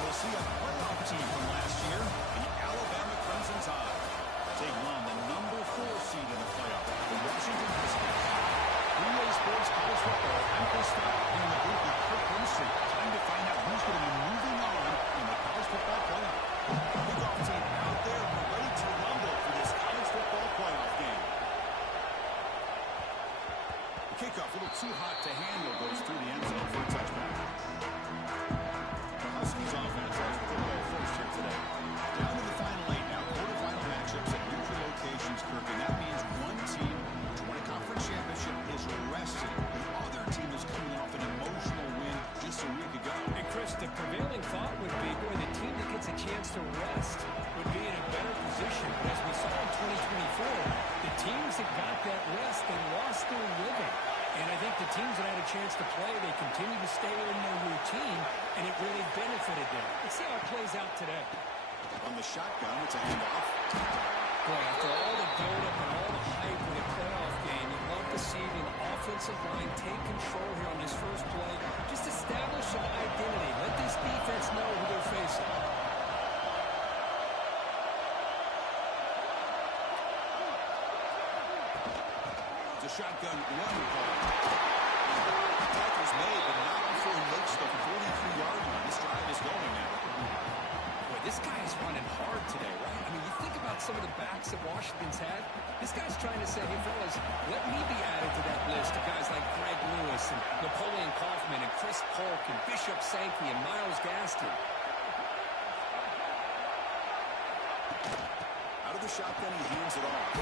we'll see a playoff team from last year, the Alabama Crimson Tide. Taking on the #4 seed in the playoff, the Washington Huskies. 3A Sports College Football. I'm Chris Scott here in the booth with Kirk Winstreet. Time to find out who's going to be moving on in the college football playoff. Kickoff team out there ready to rumble for this college football playoff game. The kickoff, a little too hot to handle, goes through the end zone for a touchback. The Huskies offense has the football first here today. Down to the final 8 now. Quarterfinal matchups at neutral locations, Kirk, and that means one team which won a conference championship is rested. The other team is coming off an emotional win just a week ago. And Chris, the prevailing thought would be, boy, the team that gets a chance to rest would be in a better position. But as we saw in 2024, the teams that got that rest, they lost their rhythm. And I think the teams that had a chance to play, they continue to stay in their routine, and it really benefited them. Let's see how it plays out today. On the shotgun, it's a handoff. Boy, after all the build-up and all the hype in a playoff game, you'd love to see the offensive line take control here on this first play. Just establish some identity. Let this defense know who they're facing. It's a shotgun run call. Tackle's made, but not before he makes the 43-yard line. This drive is going now. Boy, this guy is running hard today, right? I mean, you think about some of the backs that Washington's had. This guy's trying to say, hey, fellas, let me be added to that list of guys like Greg Lewis and Napoleon Kaufman and Chris Polk and Bishop Sankey and Miles Gaston. Out of the shotgun, he hands it off.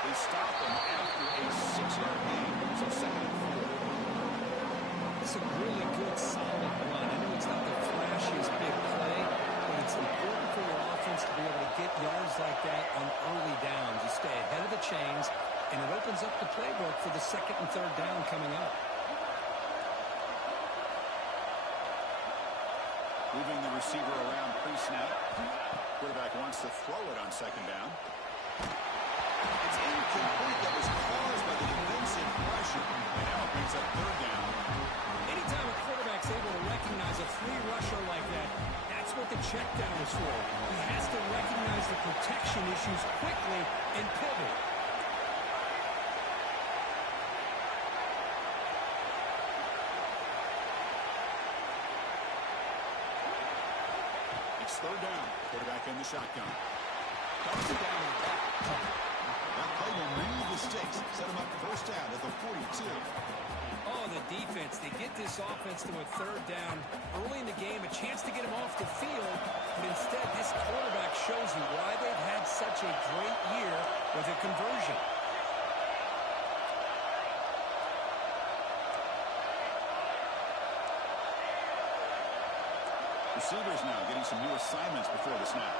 They stop him after a 6-yard gain. So 2nd and 4. It's a really good, solid run. I know it's not the flashiest big play, but it's important for your offense to be able to get yards like that on early downs. You stay ahead of the chains, and it opens up the playbook for the 2nd and 3rd down coming up. Moving the receiver around pre-snap. Quarterback wants to throw it on 2nd down. It's incomplete. That was caused by the defensive pressure. And now it brings up 3rd down. Anytime a quarterback's able to recognize a free rusher like that, that's what the check down is for. He has to recognize the protection issues quickly and pivot. It's 3rd down. Quarterback in the shotgun. Dumps it down and back. That play will remove the stakes. Set him up 1st down at the 42. Oh, the defense. They get this offense to a 3rd down early in the game, a chance to get him off the field, but instead this quarterback shows you why they've had such a great year with a conversion. Receivers now getting some new assignments before the snap.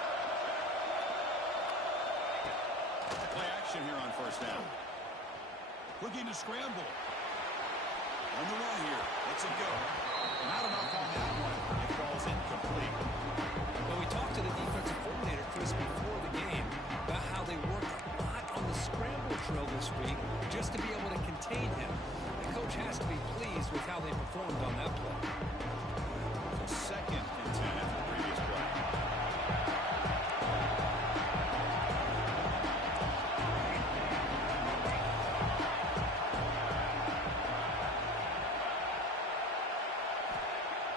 Play action here on 1st down. Looking to scramble. On the run here. Lets it go. Not enough on that one. It falls incomplete. Well, we talked to the defensive coordinator, Chris, before the game about how they worked a lot on the scramble drill this week just to be able to contain him. The coach has to be pleased with how they performed on that play. So 2nd and 10 after the previous play.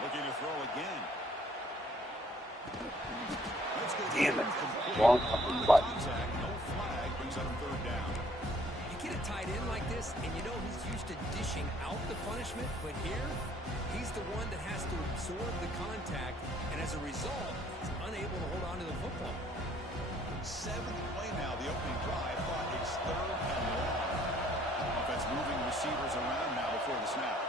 Looking to throw again. Let's go. Damn it. Long fucking butt. No flag brings up 3rd down. You get a tight end like this, and you know he's used to dishing out the punishment, but here, he's the one that has to absorb the contact, and as a result, he's unable to hold on to the football. 7th play now, the opening drive, but it's 3rd and long. Offense moving receivers around now before the snap.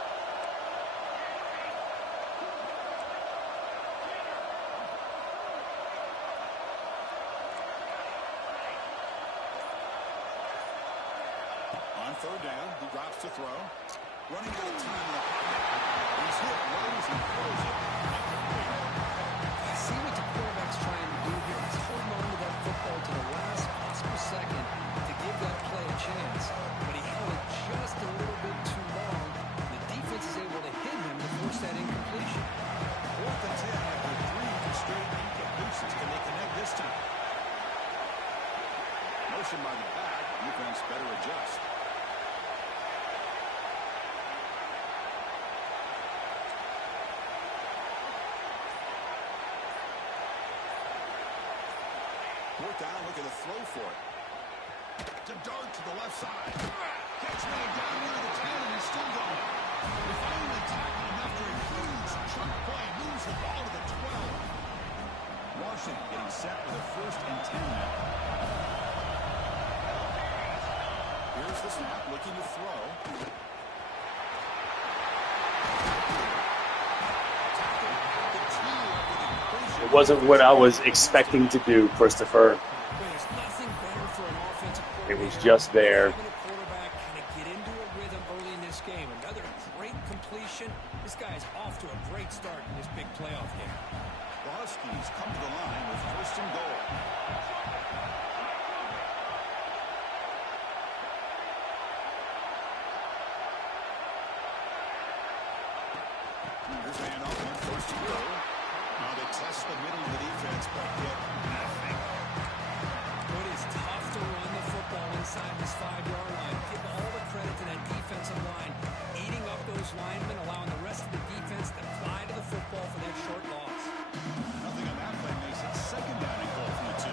On 3rd down, he drops to throw. Running out of time in the pocket. He's hit, runs, and throws it. See what the quarterback's trying to do here. He's holding on to that football to the last possible second to give that play a chance. But he held it just a little bit too long. The defense is able to hit him to force that incompletion. 4th and motion by the back. Defense better adjust. Fourth down, look at the throw for it. To dart to the left side. Catch made down near the 10, and he's still going. They finally tackled him after a huge chunk play. Moves the ball to the 12. Washington getting set with a 1st and 10 now. Here's the snap, looking to throw. It wasn't what I was expecting to do, Christopher. It was just there. Get into a rhythm early in this game. Another great completion. This guy is off to a great start in this big playoff game. The Huskies come to the line with 1st and goal. Here's handoff on 1st and goal. Now they test the middle of the defense, but get nothing. It is tough to run the football inside this 5-yard line. Give all the credit to that defensive line, eating up those linemen, allowing the rest of the defense to fly to the football for that short loss. Nothing on that play makes it 2nd down and goal from the 2.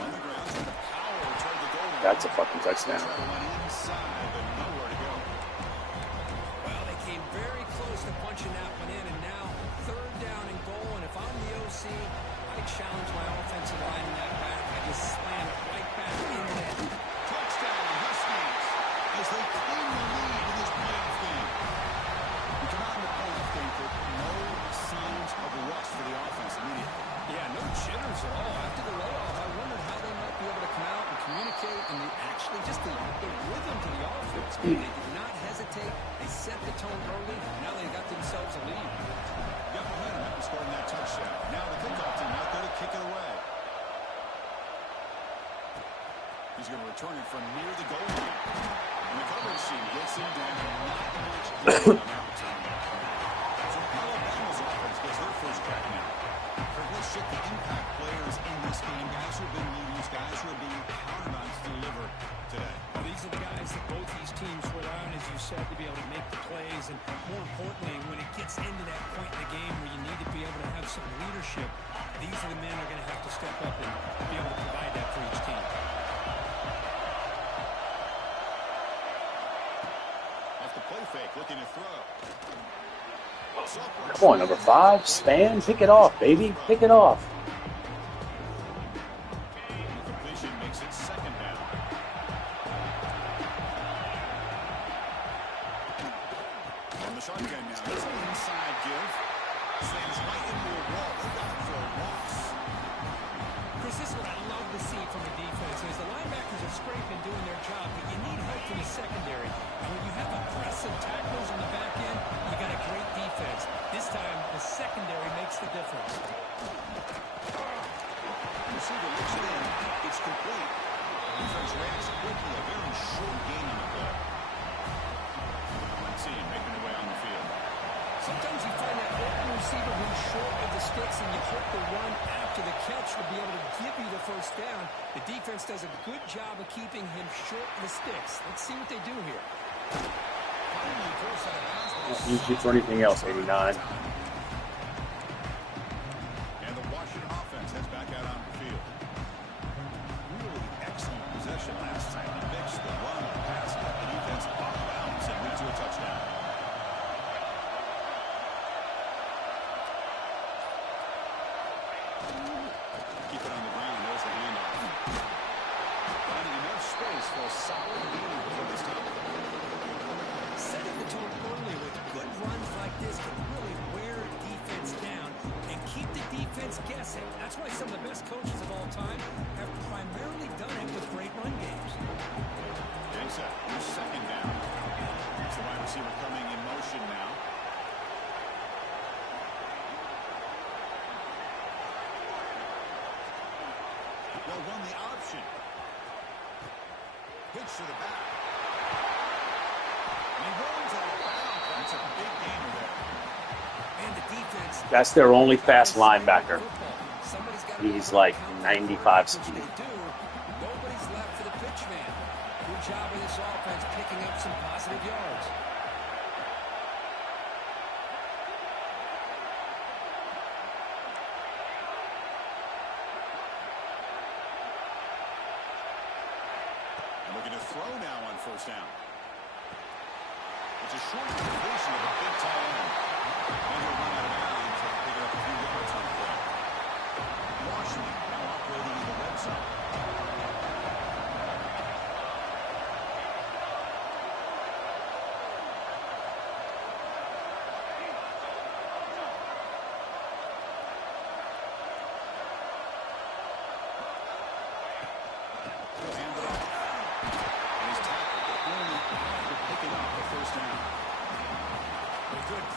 On the ground, trying to power toward the goal line. That's a fucking touchdown. Inside, but nowhere to go. Well, they came very close to punching that one in, and now 3rd down and goal. And if I'm the OC, I challenge my offensive line in that back. I just slam it right back into that. Touchdown, Huskies, as they claim the lead in this playoff game. We come out in the playoff game with no signs of rust for the offense immediately. Yeah, no jitters at all. After the layoff, I wondered how they might be able to come out and communicate and actually just the rhythm to the offense. They did not hesitate. They set the tone early. Now they got themselves a lead. Got momentum after scoring that touchdown. Now the kickoff team out there to kick it away. He's going to return it from near the goal line. And the coverage team gets him down. Not much getting him out. So Alabama's offense gets their first crack now. Let's check the impact players in this game. Guys who have been leaders, guys who are being counted on to deliver today. Well, these are the guys that both these teams rely on, as you said, to be able to make the plays. And more importantly, when it gets into that point in the game where you need to be able to have some leadership, these are the men who are going to have to step up and be able to provide that for each team. Off the play fake, looking to throw. Come on, number 5, Span, pick it off, baby, pick it off. The completion makes it 2nd down. On the shotgun now, here's an inside give. Slams right into a wall. They got him for a loss. Chris, this is what I love to see from the defense is the linebackers are scraping, doing their job, but you need help from the secondary. And when you have aggressive tacklers on the back end, you got a great defense. This time, the secondary makes the difference. Receiver looks it in. It's complete. Defense reacts quickly. A very short gain on the play. See him making their way on the field. Sometimes you find that open receiver who's short of the sticks, and you hope the run after the catch will be able to give you the 1st down. The defense does a good job of keeping him short of the sticks. Let's see what they do here. Don't use you for anything else, 89. And the Washington offense heads back out on the field. Really excellent possession last time. The mix, the run, the pass, got the defense off bounds and lead to a touchdown. Keep it on the ground. There's the handoff. Finding enough space for a solid lead before this time. Setting the tone early with good runs like this can really wear defense down and keep the defense guessing. That's why some of the best coaches of all time have primarily done it with great run games. Getting set. Here's 2nd down. It's the wide receiver coming in motion now. They'll run the option. Pitch to the back. And he rolls out of bounds. That's a big gainer there. And the defense. That's their only fast linebacker. Football. He's like 95 speed. Nobody's left for the pitch man. Good job of this offense picking up some positive yards. Looking to throw now on first down. It's a short completion of a big tight end. And he'll run out of bounds and pick it up a few yards on the play. Washington now operating in the red zone.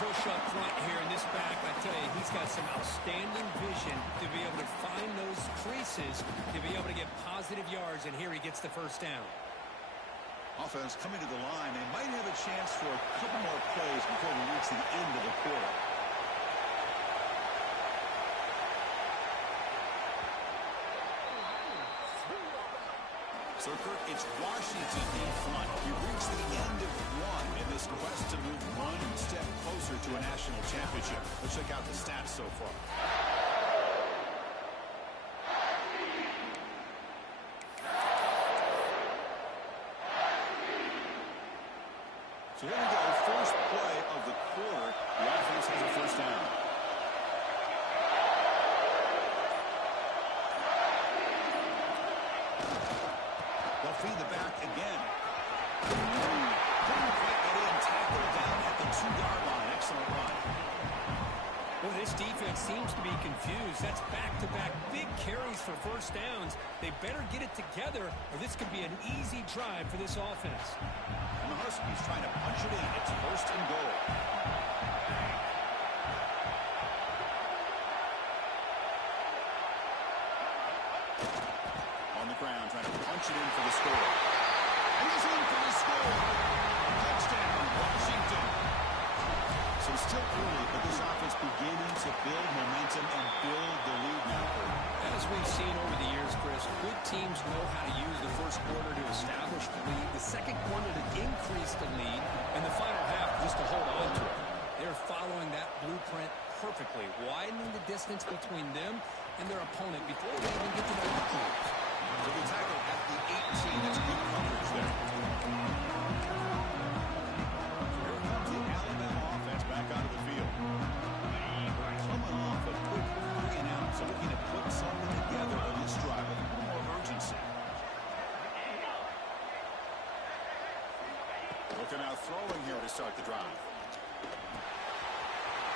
Push up front here in this back. I tell you, he's got some outstanding vision to be able to find those creases, to be able to get positive yards, and here he gets the first down. Offense coming to the line. They might have a chance for a couple more plays before we reach the end of the quarter. So, Kirk, it's Washington in front. We reach the end of one in this quest to move one step closer to a national championship. Let's check out the stats so far. So here we go. First play of the quarter. The offense has a first down. They'll feed the back again. Couldn't quite get in. Tackle down at the 2-yard line. Excellent run. Well, this defense seems to be confused. That's back-to-back big carries for first downs. They better get it together, or this could be an easy drive for this offense. And the Huskies trying to punch it in. It's first and goal. On the ground, trying to punch it in for the score. And he's in for the score. Touchdown, Washington. So still early, but this offense beginning to build momentum and build the lead now. As we've seen over the years, Chris, good teams know how to use the first quarter to establish the lead, the second quarter to increase the lead, and the final half just to hold on to it. They're following that blueprint perfectly, widening the distance between them and their opponent before they even get to the line. So the tackle at the 18. That's good coverage there. Here comes the Alabama offense back onto the field. Coming off a quick 3-and-out, so looking to put something together on this drive with a little more urgency. Looking out throwing here to start the drive.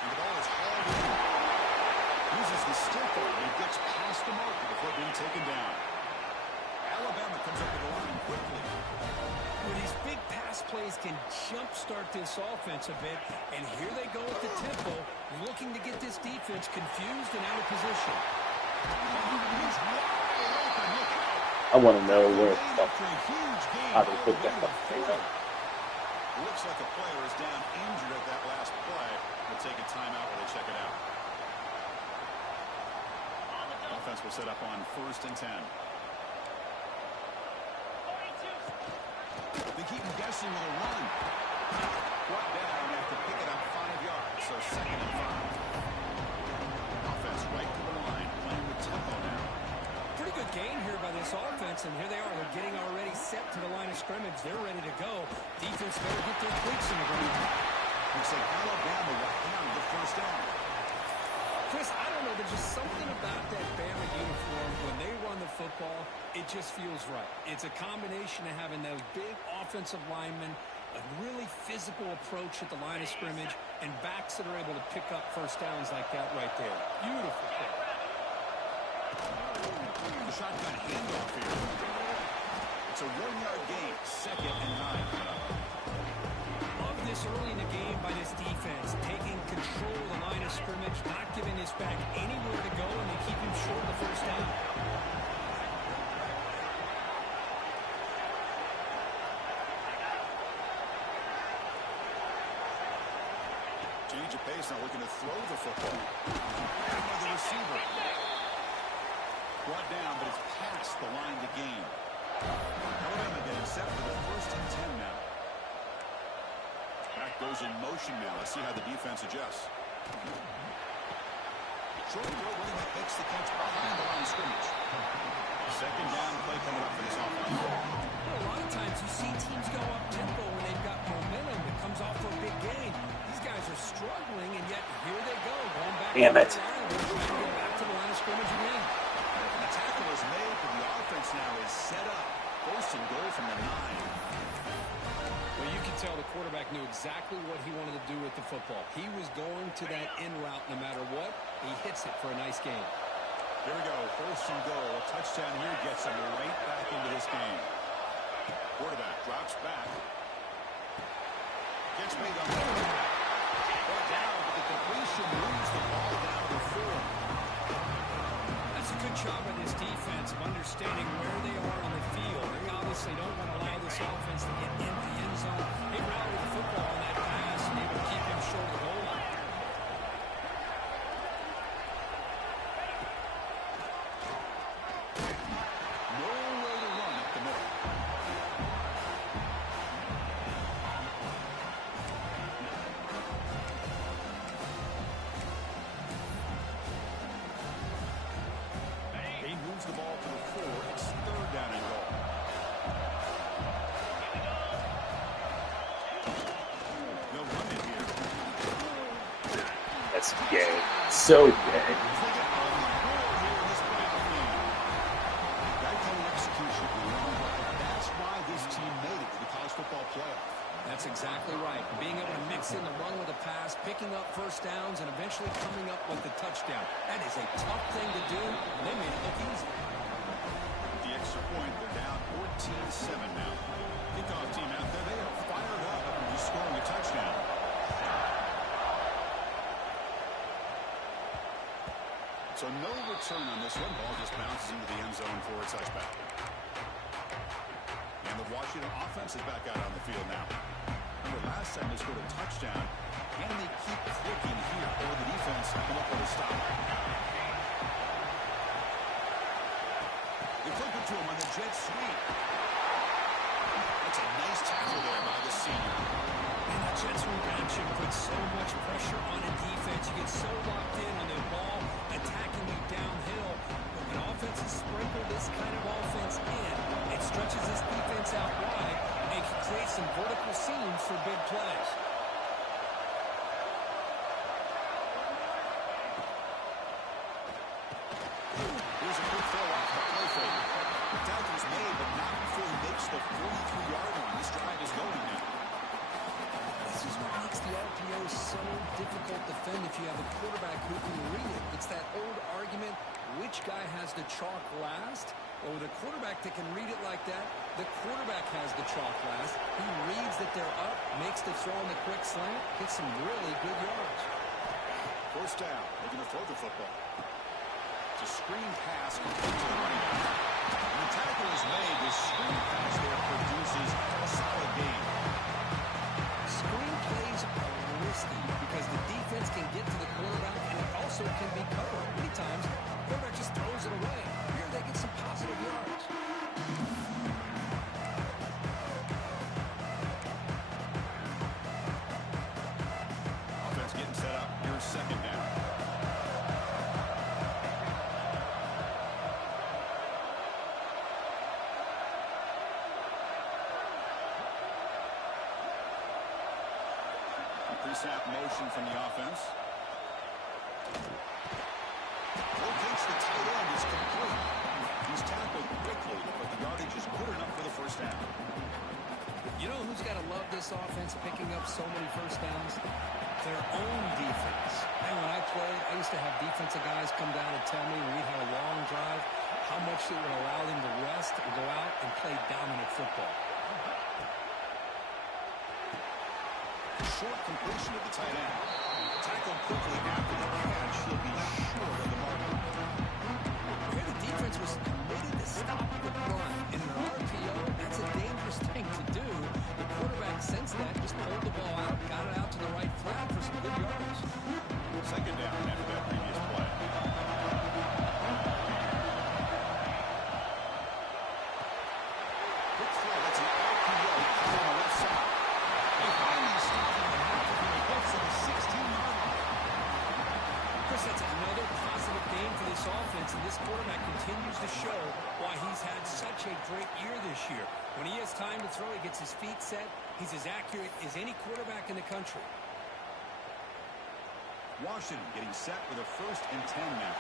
And the ball is hauled in. Uses the stiff arm and gets past the marker before being taken down. Alabama comes up to the line quickly. Well, these big pass plays can jumpstart this offense a bit, and here they go at the tempo, looking to get this defense confused and out of position. He's wide open. Look out. I want to know where After a huge gain how they all put the way that to the up. 40. Looks like a player is down injured at that last play. We'll take a timeout while they check it out. Offense will set up on 1st and 10. They keep him guessing with a run. Brought down after picking up 5 yards, so 2nd and 5. Offense right to the line, playing with tempo now. Pretty good gain here by this offense, and here they are. They're getting already set to the line of scrimmage. They're ready to go. Defense better get their cleats in the ground. Looks like Alabama will have the first down. Chris, I don't know. There's just something about that Bama uniform. When they run the football, it just feels right. It's a combination of having those big offensive linemen, a really physical approach at the line of scrimmage, and backs that are able to pick up first downs like that right there. Beautiful play. The shotgun handoff here. It's a 1-yard gain, 2nd and 9. Love this early in the game by this defense, taking control of the line of scrimmage, not giving this back anywhere to go, and they keep him short of the first down. Change of pace, now looking to throw the football. And by the receiver. Brought down, but it's past the line to gain. Alabama getting set for the 1st and 10 now. Back goes in motion now. Let's see how the defense adjusts. Short throw running back makes the catch behind the line of scrimmage. Second down play coming up for this offense. Well, a lot of times you see teams go up tempo when they've got momentum. It comes off for a big gain. These guys are struggling, and yet here they go. Going back Damn it. to the line. They're trying to get back to the line of scrimmage again. The tackle is made, but the offense now is set up. 1st and goal from the 9. Well, you can tell the quarterback knew exactly what he wanted to do with the football. He was going to that in route no matter what. He hits it for a nice gain. Here we go. 1st and goal. A touchdown here gets him right back into this game. Quarterback drops back. Gets made on the quarterback. Brought down, but the completion moves the ball down to 4. That's a good job by this defense of understanding where they are on the field. They obviously don't want to allow this offense to get into the end zone. They rallied the football on that pass and able to keep him short of the goal line. Nowhere to run up the middle. He moves the ball to the 4. It's 3rd down and goal. They'll run it here. That's gay. So gay. They get on the board here in this battlefield. That kind of execution, that's why this team made it to the college football playoff. That's exactly right. Being able to mix in the run with a pass, picking up first downs, and eventually coming up with the touchdown. That is a tough thing to do, and they made it look easy. The extra point, they're down 14-7 now. Kickoff team out there, they are fired up after scoring a touchdown. So no return on this one. Ball just bounces into the end zone for a touchback. And the Washington offense is back out on the field now. Remember, last time they scored a touchdown. Can they keep clicking here, or the defense come up with a stop? They flip it to him on the jet sweep. That's a nice tackle there by the senior. And the jet sweep action puts so much pressure on a defense. You get so locked in on the ball attacking you downhill. But when offenses sprinkle this kind of offense in, it stretches this defense out wide and can create some vertical seams for big plays. Here's a quick throw off the play fake. The tackle's made, but not before he makes the 43-yard line. This drive is going now. This is what makes the RPO so difficult to defend if you have a quarterback who can read it. It's that old argument, which guy has the chalk last? Well, with a quarterback that can read it like that, the quarterback has the chalk last. He reads that they're up, makes the throw on the quick slant, gets some really good yards. 1st down, looking to throw the football. It's a screen pass complete to the running back. And the tackle is made. The screen pass there produces a solid gain. Screen plays are risky because the defense can get to the quarterback and it also can be covered. Many times, the quarterback just throws it away. Here they get some positive yards. Offense getting set up. Here's 2nd down. Pre-snap motion from the offense. Rotates the tight end. It's complete. He's tackled quickly, but the yardage is good enough for the 1st down. You know who's got to love this offense picking up so many first downs? Their own defense. Hey, when I played, I used to have defensive guys come down and tell me when we had a long drive how much it would allow them to rest and go out and play dominant football. Short completion of the tight end. Tackled quickly after the catch. He'll be short of the mark. Here the defense was committed to stop the run. In an RPO, that's a dangerous thing to do. The quarterback sensed that, just pulled the ball out, got it out to the right flat for some good yards. 2nd down after that previous play. this quarterback continues to show why he's had such a great year this year. When he has time to throw, he gets his feet set. He's as accurate as any quarterback in the country. Washington getting set for the 1st and 10 now.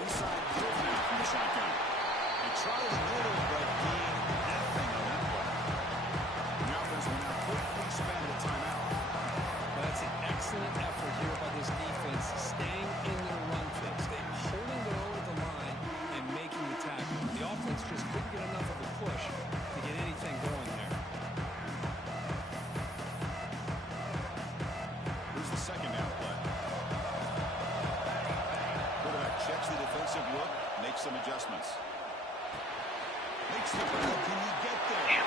Inside give now from the shotgun. They try the middle, but gain nothing on that play. The offense will now quickly spend a timeout. Well, that's an excellent effort here by this defense, staying in their run fix. They're holding it over the line and making the tackle. The offense just couldn't get enough of a push to get anything going there. Here's the 2nd down play. Quarterback checks the defensive look, makes some adjustments. Makes the throw. Can he get there?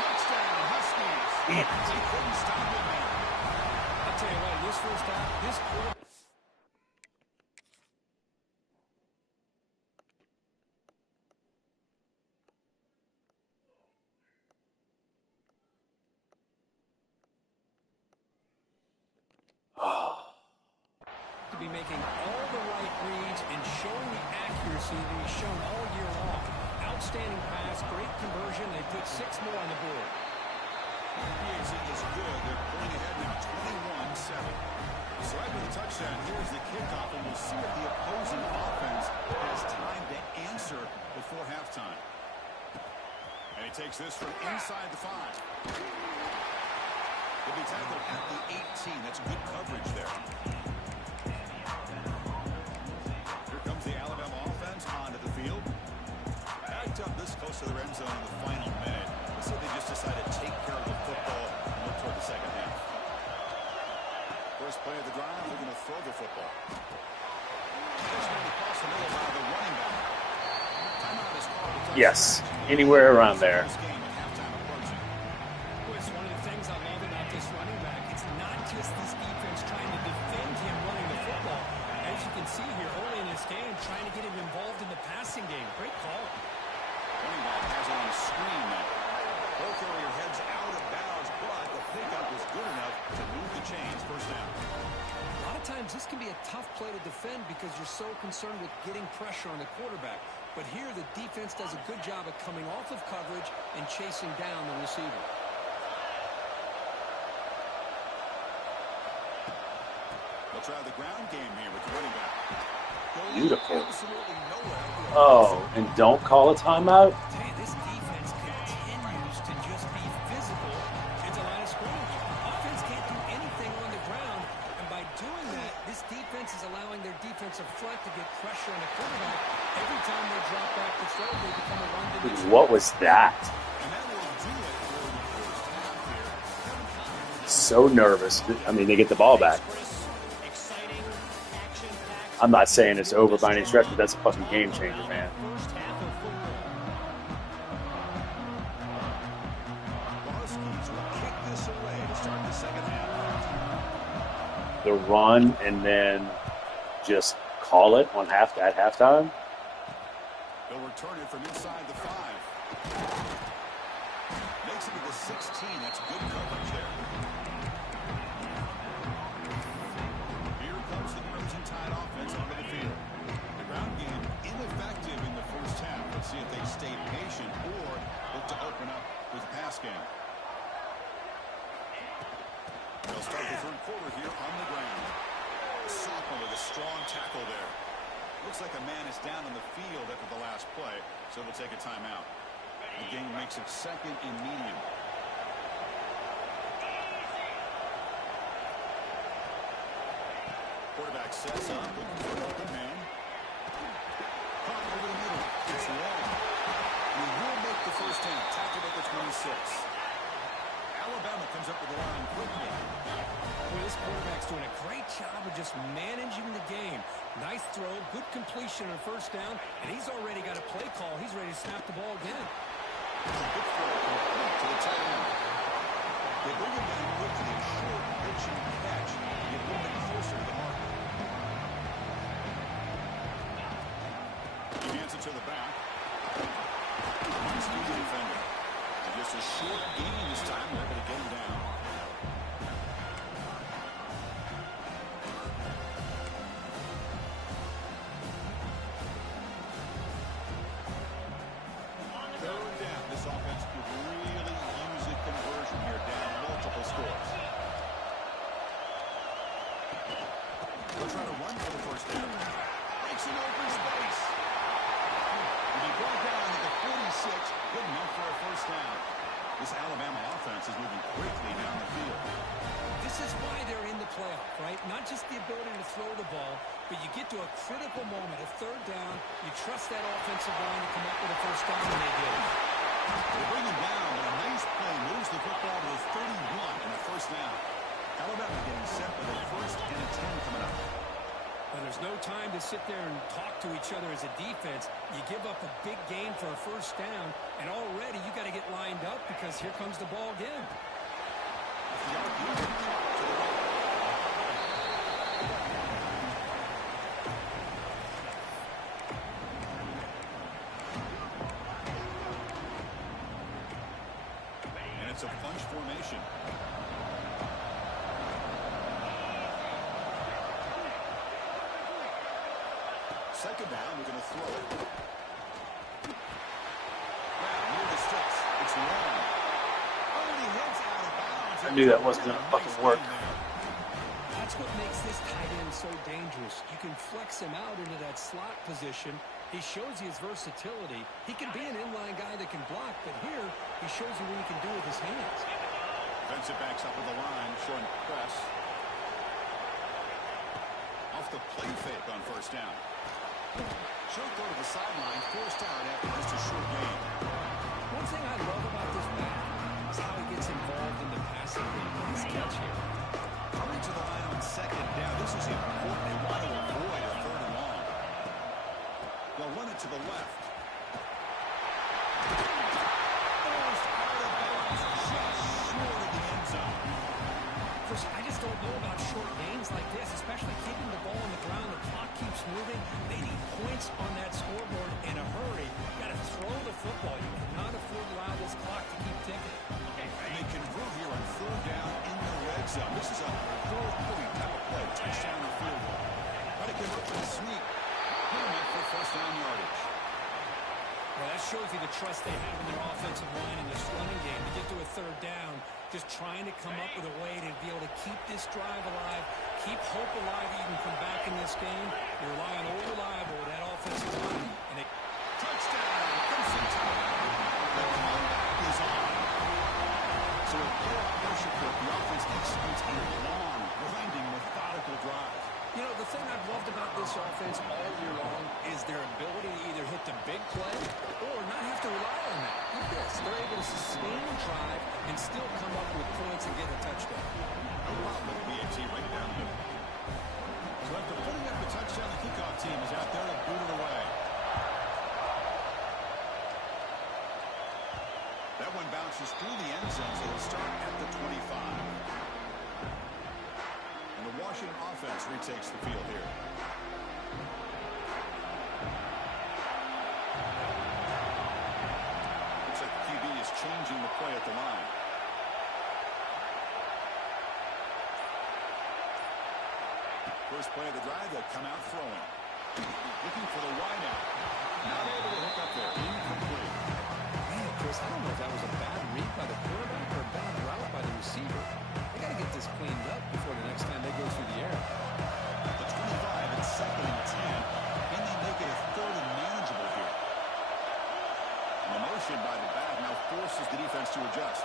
Touchdown, Huskies. They couldn't stop him there. I'll tell you what, this first half, this quarter. To be making all the right reads and showing the accuracy that he's shown all year long. Outstanding pass, great conversion. They put 6 more on the board. PAC is good. They're pulling ahead now, 21-7. So after the touchdown, here's the kickoff, and we'll see if the opposing offense has time to answer before halftime. And he takes this from inside the 5. He'll be tackled at the 18. That's good coverage there. Here comes the Alabama offense onto the field. Backed up this close to the end zone in the final minute. Let's see if they just decide to take care of the football and look toward the second half. First play of the drive, they're going to throw the football. This one across the middle by the running back. Timeout is called to touch Yes, anywhere around there. this game at halftime approaching. Well, it's one of the things I love about this running back. It's not just this defense trying to defend him running the football. As you can see here early in this game, trying to get him involved in the passing game. Great call. Running back has it on the screen now. Ball carrier heads out of bounds, but the pickup was good enough to move the chains. First down. A lot of times this can be a tough play to defend because you're so concerned with getting pressure on the quarterback. But here the defense does a good job of coming off of coverage and chasing down the receiver. They'll try the ground game here with the running back. Beautiful. Absolutely nowhere. Oh, and don't call a timeout? Hey, this defense continues to just be physical at the line of scrimmage. Offense can't do anything on the ground, and by doing that, this defense is allowing their defensive front to get pressure on the quarterback. Every time they drop back to throw, they become a one-dimensional. What was that? And that will do it for the first half here. So nervous. I mean, they get the ball back. I'm not saying it's over by any stretch, but that's a fucking game changer, man. Huskies will kick this away to start the second half. The run and then just call it on at halftime. They'll return it from inside the 5. Makes it to the 16. That's good coverage there. Here comes the Crimson Tide offense onto the field. The ground game ineffective in the first half. Let's see if they stay patient or look to open up with a pass game. They'll start the third quarter here on the ground. Sophomore with a strong tackle there. Looks like a man is down on the field after the last play, so we'll take a timeout. The game makes it 2nd and medium. Quarterback sets up, looking for an open man. Caught over the middle. It's long. We will make the first down. Tackled at the 26. Alabama comes up with the line quickly. Well, this quarterback's doing a great job of just managing the game. Nice throw, good completion on first down, and he's already got a play call. He's ready to snap the ball again. Good throw, complete to the tight end. They bring him down quickly, a short pitch and catch. Get a little bit closer to the mark. He hands it to the back. Nice move to defender. And just a short gain this time. They're able to get him down. offensive line to come up with a first down, and they did. They bring him down, but a nice play moves the football to the 31 and a first down. Alabama getting set with a 1st and a 10 coming up. Well, there's no time to sit there and talk to each other as a defense. You give up a big gain for a first down, and already you got to get lined up because here comes the ball again. The RPO to the right. And it's a bunch formation. Second down, we're going to throw it. Near the sticks. It's long. Oh, and he heads out of bounds. I knew that wasn't going to fucking work. That's what makes this tight end so dangerous. You can flex him out into that slot position. He shows you his versatility. He can be an inline guy that can block, but here he shows you what he can do with his hands. Defensive backs up with the line, showing press. Off the play fake on first down. Short go to the sideline, forced out after just a short gain. One thing I love about this back is how he gets involved in the passing game. His catch here. Coming to the line on second down. This is important. They want to avoid a 3rd and long. They'll run it to the left. Almost out of bounds, just short of the end zone. Chris, I just don't know about short gains like this, especially keeping the ball on the ground. The clock keeps moving. They need points on that scoreboard in a hurry. You got to throw the football. You cannot afford to allow this clock to keep ticking. And they convert here on 3rd down in the red zone. This is a 4-point type of play. Touchdown or field goal. Try to convert with a sweep. Put him up for first down yardage. Well, that shows you the trust they have in their offensive line in this running game. To get to a 3rd down, just trying to come up with a way to be able to keep this drive alive, keep hope alive that you can come back in this game. You rely on old reliable with that offensive line. And it Touchdown! Crimson Tide. The comeback is on. So with playoff pressure grip, the offense executes a long, grinding, methodical drive. You know, the thing I've loved about this offense all year long is their ability to either hit the big play or not have to rely on that. Look at this. They're able to sustain the drive and still come up with points and get a touchdown. No problem with BAT right down the middle. So after putting up the touchdown, the kickoff team is out there to boot it away. That one bounces through the end zone, so it'll start at the 25. And the Washington offense retakes the field here. Looks like the QB is changing the play at the line. First play of the drive, they'll come out throwing. Looking for the wide out. Not able to hook up there. Incomplete. Man, Chris, I don't know if that was a bad read by the quarterback or a bad route by the receiver. They got to get this cleaned up before the next time they go through the air. The 25 and 2nd and 10. Can they make it a 3rd and manageable here? And the motion by the back now forces the defense to adjust.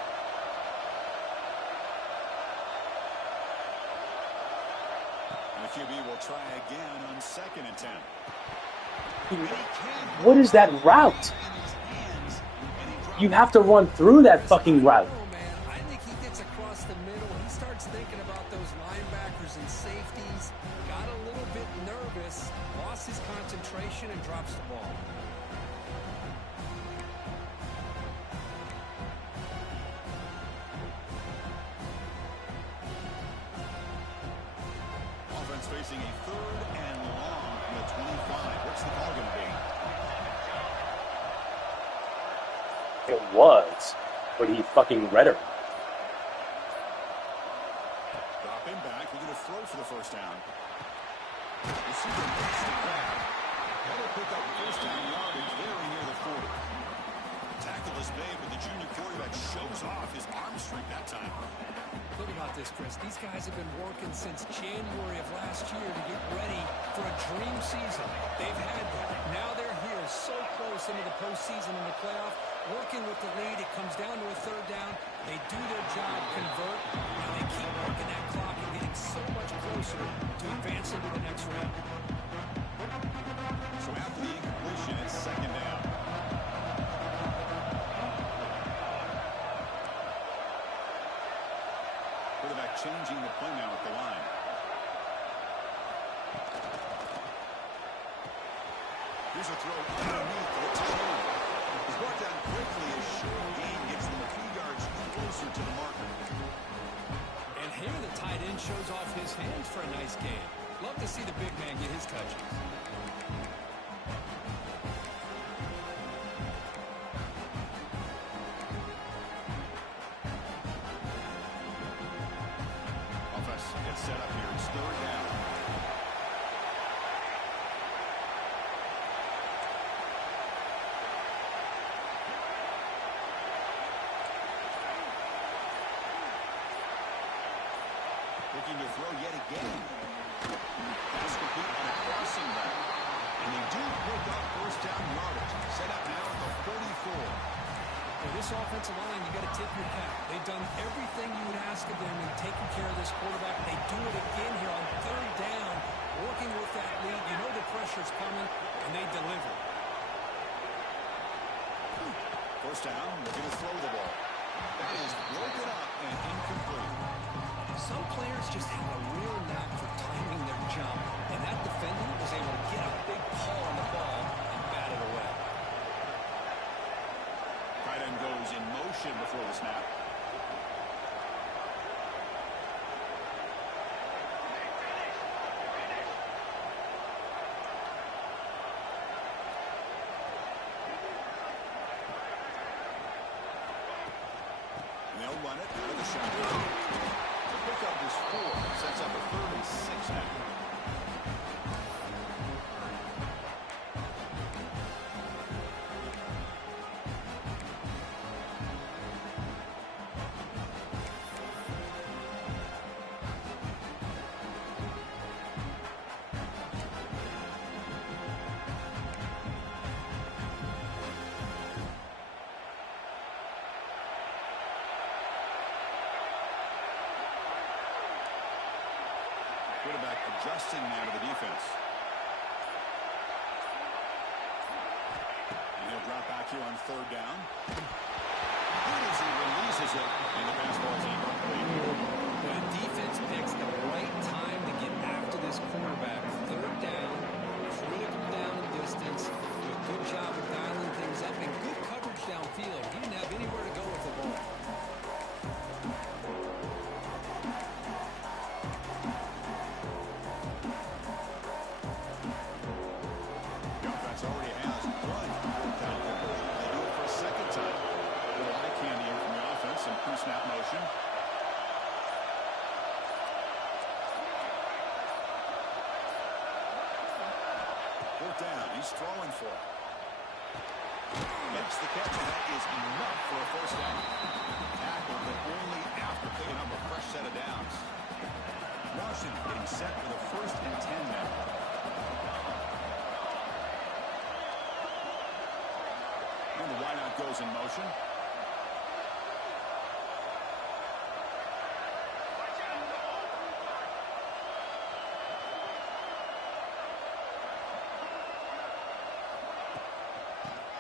And the QB will try again on 2nd and 10. What is that route? You have to run through that fucking route. Oh, man, I think he gets across the middle. He starts thinking about those linebackers and safeties. Got a little bit nervous, lost his concentration, and drops the ball. Offense facing a 3rd and long from the 25. What's the call going to be? It was, but he fucking read her. Drop him back. We're going to throw for the first down. Receiver makes the grab. That'll pick up first down yardage very near the 40. Tackle is made, but the junior quarterback shows off his arm strength that time. Think about this, Chris. These guys have been working since January of last year to get ready for a dream season. They've had that. Now they're here so close into the postseason and the playoff. Working with the lead, it comes down to a 3rd down. They do their job, convert, and they keep working that clock and getting so much closer to advancing to the next round. So after the incompletion, it's 2nd down. changing the play now at the line. Here's a throw underneath the touchdown. He's brought down quickly. A short gain gets them 2 yards closer to the marker. And here the tight end shows off his hands for a nice gain. Love to see the big man get his touches. Offense gets set up here. It's 3rd down. Looking to throw yet again. Pass complete on a crossing route. And they do pick up 1st down yardage. Set up now at the 44. For this offensive line, you got to tip your cap. They've done everything you would ask of them in taking care of this quarterback. They do it again here on 3rd down, working with that lead. You know the pressure's coming, and they deliver. 1st down, looking to throw the ball. That is broken up and incomplete. Some players just have a real knack for timing their jump, and that defender was able to get a big paw on the ball and bat it away. Tight end goes in motion before the snap. And they'll run it out of the shotgun. The pickup is 4. Sets up a 3rd and 6 now. Quarterback adjusting now to the defense. And he'll drop back here on 3rd down. Good as he releases it, and the pass ball is incomplete. The defense picks the right time to get after this quarterback. 3rd down, critical down in distance. Do a good job of dialing things up and good coverage downfield. He didn't have anywhere to go with the ball. Already has 1 4th down conversion. They do it for a 2nd time. A little eye candy here from the offense and pre-snap motion. 4th down. He's throwing for it. Makes the catch, and that is enough for a 1st down. Tackle, but only after picking up a fresh set of downs. Washington getting set for the 1st and 10 now. And the wideout goes in motion.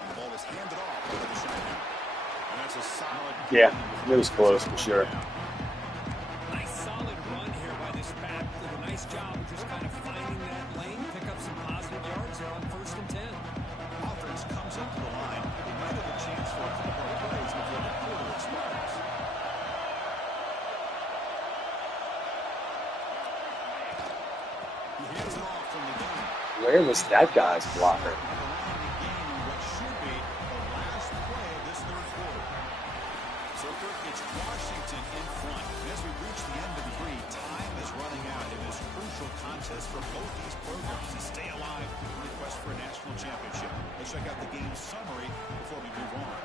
And the ball is handed off over the shotgun. And that's a solid. Yeah, it was close for sure. Nice solid run here by this back. Did a nice job of just kind of finding that lane, pick up some positive yards there on 1st and 10. Offense comes up to the line. They might have a chance for a couple of plays before the quarter expires. He hands it off from the gun. Where was that guy's blocker? What should be the last play of this 3rd quarter. So it's Washington in front. And as we reach the end of the 3, time is running out in this crucial contest for both these programs to stay alive in the quest for a national championship. Let's check out the game summary before we move on.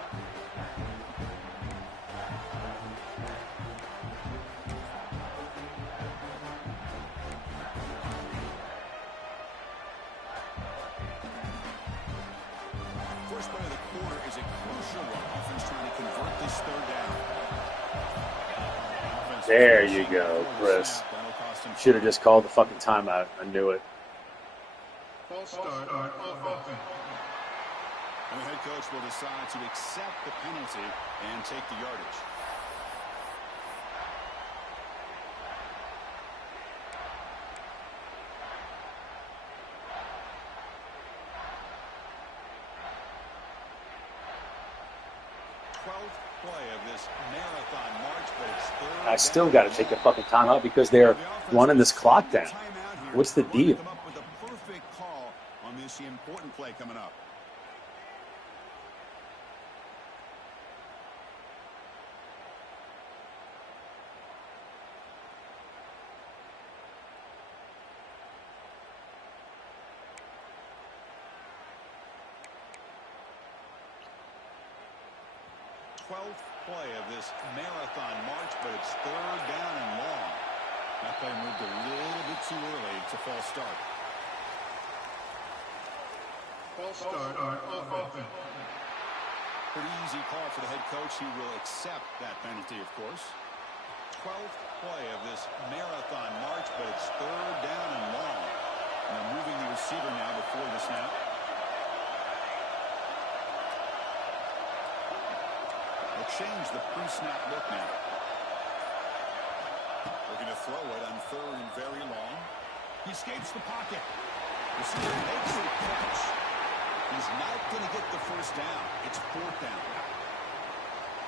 First play of the quarter is a crucial one. Offense trying to convert this 3rd down. There you go, Chris. Should have just called the fucking timeout. I knew it. False start on offense. And the head coach will decide to accept the penalty and take the yardage. 12th play of this marathon march, but it's third I still got to take a fucking timeout because they're running this clock down. What's the deal? Come up with a perfect call on this important play coming up. Play of this marathon march, but it's third down and long. That play moved a little bit too early to false start. False start on offense. Pretty easy call for the head coach. He will accept that penalty, of course. 12th play of this marathon march, but it's third down and long. And they're moving the receiver now before the snap. Change the pre-snap look now. Looking to throw it on third and very long. He escapes the pocket. Receiver makes the catch. He's not going to get the first down. It's fourth down.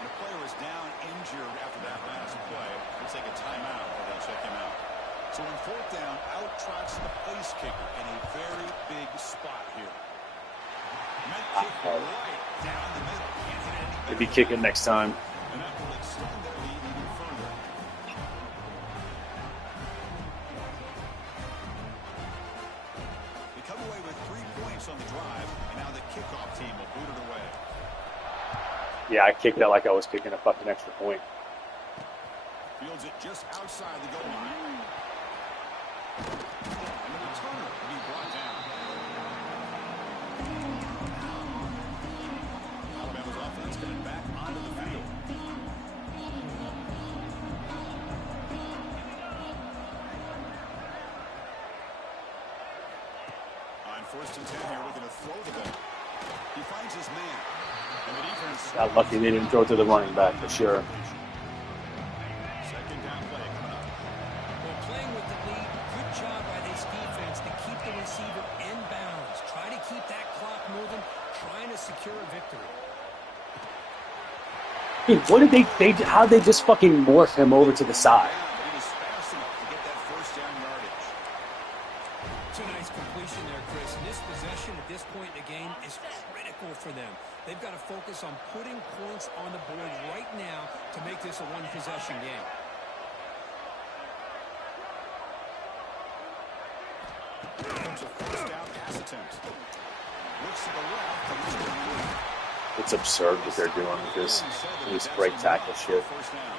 The player is down injured after that last play. We'll take a timeout or they'll check him out. So on fourth down, out trots the place kicker in a very big spot here. Meant kick right down the middle. Can't hit any. Maybe be kicking next time. And that will extend their lead even further. They come away with 3 points on the drive, and now the kickoff team will boot it away. Yeah, I kicked that like I was kicking a fucking extra point. Fields it just outside the goal line. And the returner will be brought down. Alabama's offense coming back onto the field. On 1st and 10 here, looking to throw the ball. He finds his man. And the defense. Got lucky they didn't throw it to the running back for sure. Second down play coming up. Well, playing with the lead, good job by this defense to keep the receiver in bounds. Try to keep that clock moving, trying to secure a victory. Dude, what did how'd they just fucking morph him over to the side? He was fast enough to get that first down yardage. It's a nice completion there, Chris. And this possession at this point in the game is critical for them. They've got to focus on putting points on the board right now to make this a one-possession game. Comes a first down pass attempt. Looks to the left. And he's going to It's absurd what they're doing with this break tackle shit. first down.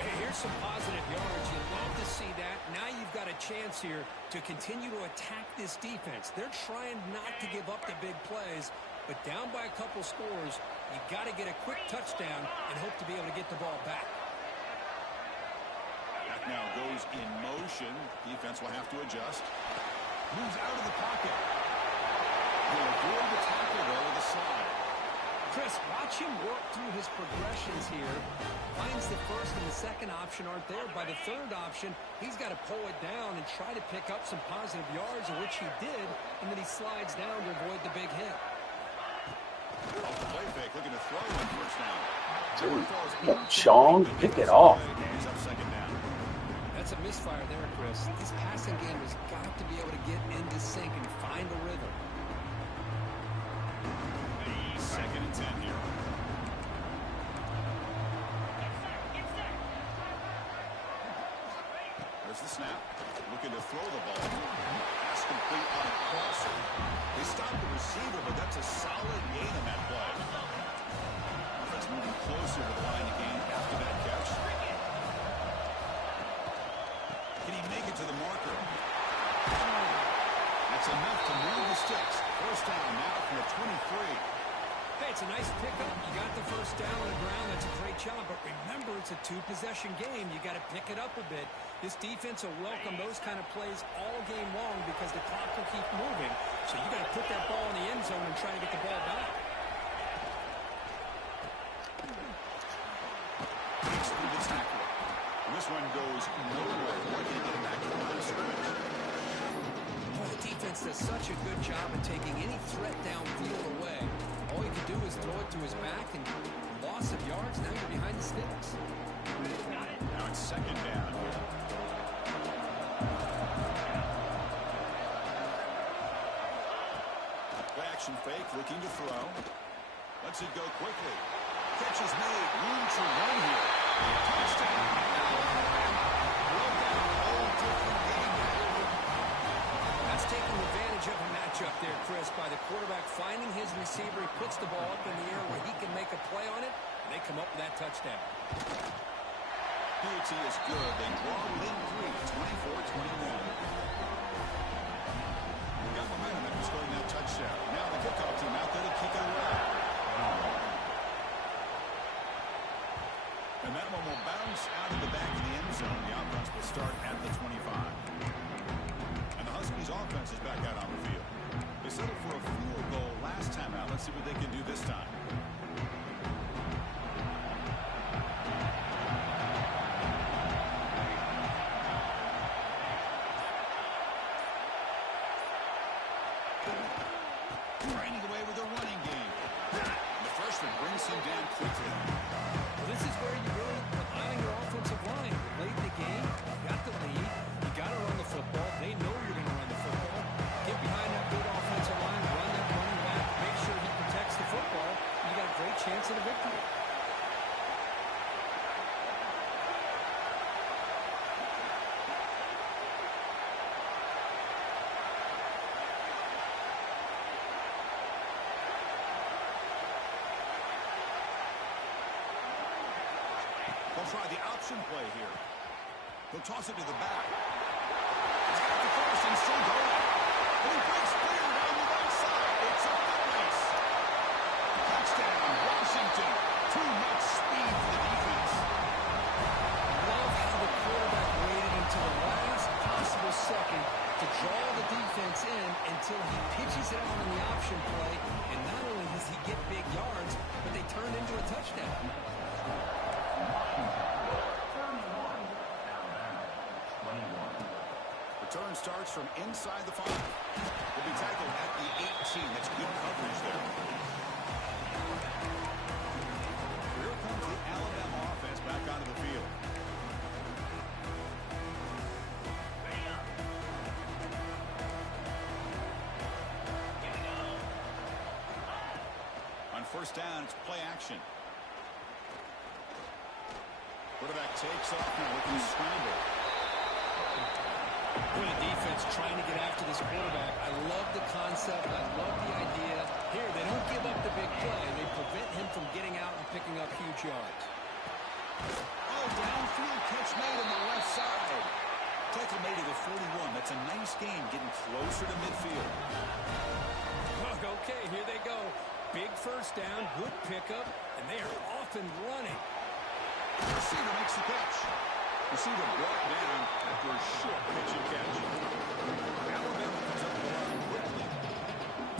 Hey, here's some positive yards. You love to see that. Now you've got a chance here to continue to attack this defense. They're trying not to give up the big plays, but down by a couple scores, you've got to get a quick touchdown and hope to be able to get the ball back. That now goes in motion. Defense will have to adjust. Moves out of the pocket. He'll avoid the tackle there with a slide. Chris, watch him work through his progressions here. Finds the first and the second option aren't there. By the third option, he's got to pull it down and try to pick up some positive yards, which he did, and then he slides down to avoid the big hit. Off the play fake, looking to throw in first down. Dude, Chong, pick it off. He's up second down. That's a misfire there, Chris. This passing game has got to be able to get into sync and find a rhythm. Second and 10 here. There's the snap. Looking to throw the ball. Pass complete on a crosser. They stopped the receiver, but that's a solid gain on that play. Offense moving closer to the line again after that catch. Can he make it to the marker? That's enough to move the sticks. First down now from the 23. Hey, it's a nice pickup. You got the first down on the ground. That's a great job. But remember, it's a two-possession game. You got to pick it up a bit. This defense will welcome those kind of plays all game long because the clock will keep moving. So you got to put that ball in the end zone and try to get the ball back. Takes through the tackle. And this one goes nowhere. Lucky to get him back to the line of scrimmage. Well, the defense does such a good job of taking any threat downfield away. All you can do is throw it to his back, and loss of yards, now you're behind the sticks. Now it's second down. Play action fake, looking to throw. Lets it go quickly. Catch is made. Room to run here. Touchdown. That's taking advantage of a matchup there, Chris, by the quarterback finding his receiver. He puts the ball up in the air where he can make a play on it, and they come up with that touchdown. PAT is good. They draw within 3, 24-21. Got momentum after scoring that touchdown. Now the kickoff team out there to kick it away. And that one will bounce out of the back of the end zone. The offense will start at the 25. And the Huskies offense is back out on the field. They settled for a field goal last time out. Let's see what they can do this time. Draining away with a running game. The freshman brings him down quickly. Well, this is where you really rely on your offensive line. Late in the game, you got the lead, you got to run the football. They know you're going to run the football. Get behind that good offensive line, run that running back, make sure he protects the football. You got a great chance at a victory. They'll try the option play here. They'll toss it to the back. He's got the first and still going. And he breaks clear down the right side. It's a foot race. Touchdown, Washington. Too much speed for the defense. Love how the quarterback waited until the last possible second to draw the defense in until he pitches it out on the option play. And not only does he get big yards, but they turn into a touchdown. Return starts from inside the 5. Will be tackled at the 18. That's good coverage there. Here comes the Alabama offense back onto the field. On first down, it's play action. Quarterback takes off now, looking to scramble. When a defense trying to get after this quarterback, I love the concept. I love the idea. Here, they don't give up the big play. They prevent him from getting out and picking up huge yards. Oh, downfield catch made on the left side. Tackle made at the 41. That's a nice game, getting closer to midfield. Okay, here they go. Big first down, good pickup, and they are off and running. Receiver makes the catch. Receiver brought down after a short pitch and catch. Alabama comes up the line quickly.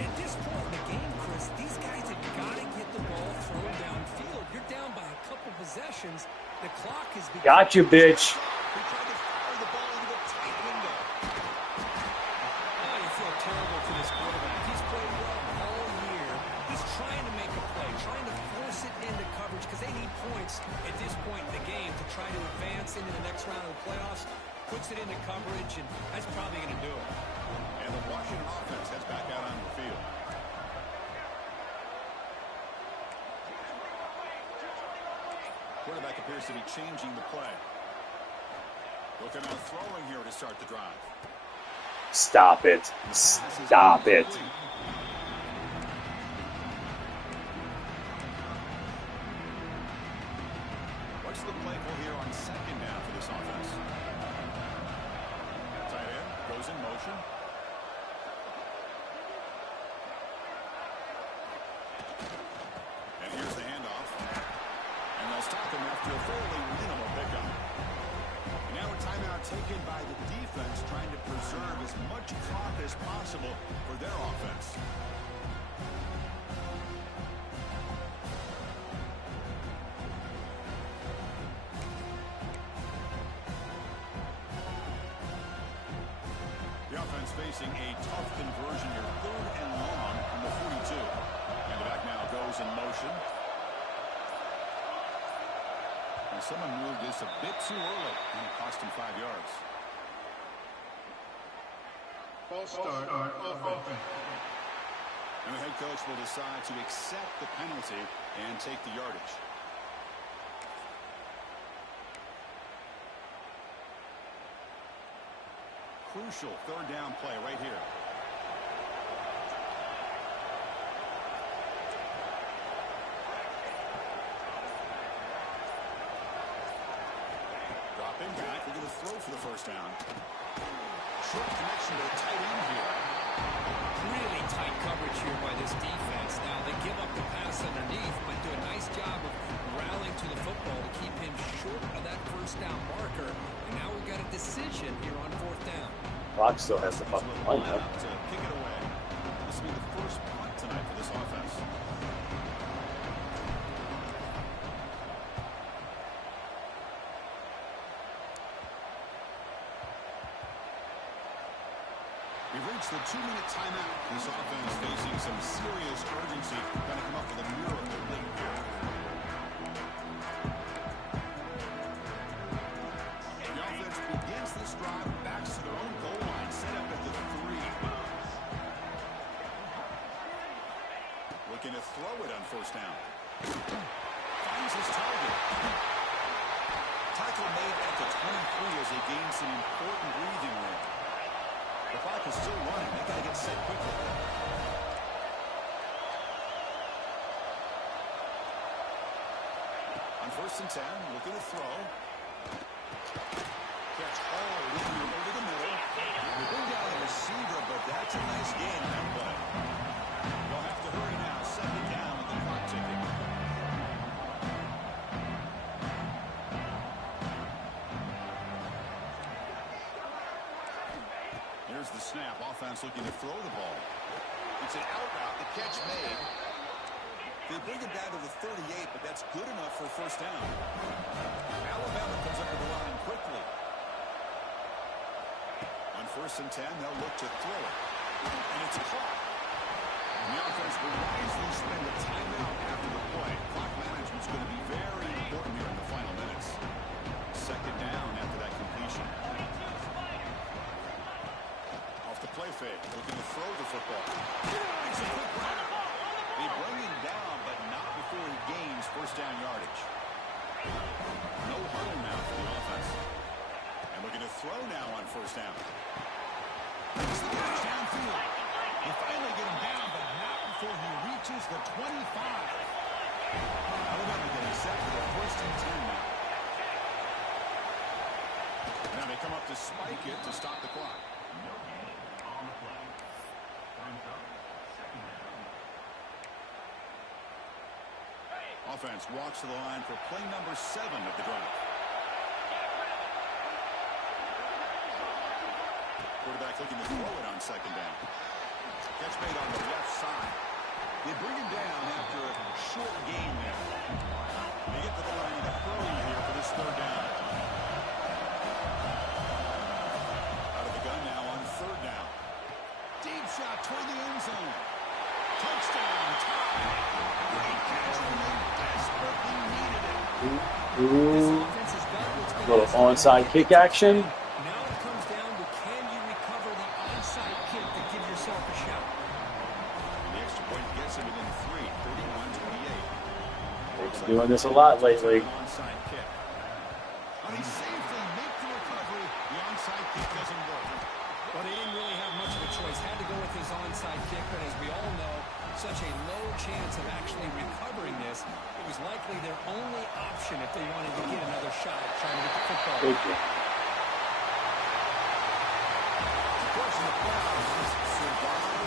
At this point in the game, Chris, these guys have got to get the ball thrown downfield. You're down by a couple possessions. The clock is beginning. Got you, bitch. He tried to fire the ball into a tight window. Oh, you feel terrible for this quarterback. He's played well all year. He's trying to make a play, trying to force it into coverage because they need points at this point in the game to try to advance into the next round of the playoffs. Puts it into coverage, and that's probably going to do it. And the Washington offense heads back out onto the field. Quarterback appears to be changing the play. Looking out throwing here to start the drive. Stop it. Stop it. What's the play call here on second down for this offense? Tight end goes in motion. And here's the handoff. And they'll stop him after a fairly minimal pickup. And now a timeout taken by the defense, trying to preserve as much clock as possible for their offense. The offense facing a tough conversion here. 3rd and long from the 42. And the back now goes in motion. And someone moved this a bit too early, and it cost him 5 yards. False start on offense. And the head coach will decide to accept the penalty and take the yardage. Crucial 3rd down play right here. Dropping back, we're going to throw for the 1st down. Short connection to the tight end here. Really tight coverage here by this defense. Now, they give up the pass underneath, but do a nice job of rallying to the football to keep him short of that 1st down marker. And now we've got a decision here on 4th down. Rock still has the fucking line up. To kick it away. This will be the first punt tonight for this offense. We've reached the 2-minute timeout. This offense facing some serious urgency. Got to come up with a miracle late here. The offense begins this drive, backs to their own goal line, set up at the 3. Looking to throw it on 1st down. Finds his target. Tackle made at the 23 as they gain some important breathing room. The clock is still running. They got to get set quickly. On 1st and 10, looking to throw. Catch all over the middle. They bring down the receiver, but that's a nice gain on that play. They'll have to hurry now. 2nd down with the clock ticking. Here's the snap. Offense looking to throw the ball. It's an out route. The catch made. They bring it down to the 38, but that's good enough for 1st down. Alabama comes up to the line quickly. On 1st and 10, they'll look to throw it. And it's caught. And the offense will wisely spend a timeout after the play. Clock management's going to be very important here in the final minutes. 2nd down after that completion. The play fake, looking to throw the football. It's a quick route. They bring him down, but not before he gains 1st down yardage. No huddle now for the offense. And looking to throw now on 1st down. It's the catch downfield. They finally get him down, but not before he reaches the 25. Alabama getting set for the 1st and 10 now. Now they come up to spike it to stop the clock. Offense walks to the line for play number 7 of the drive. Quarterback looking to throw it on 2nd down. Catch made on the left side. They bring him down after a short gain there. They get to the line to hurry here for this 3rd down. Out of the gun now on 3rd down. Deep shot toward the end zone. Touchdown, tie. Great catch when they desperately needed it. Ooh. Little onside kick action. Now it comes down to can you recover the onside kick to give yourself a shot. The extra point gets him within 3, 31-28. They've been doing this a lot lately. Onside kick. Well, they safely make the recovery. The onside kick doesn't work. Well, they didn't really have much of a choice. Had to go with his onside kick, but as we all know, such a low chance of actually recovering this. It was likely their only option if they wanted to get another shot at trying to get the football. Good game. Of course, the playoffs just survive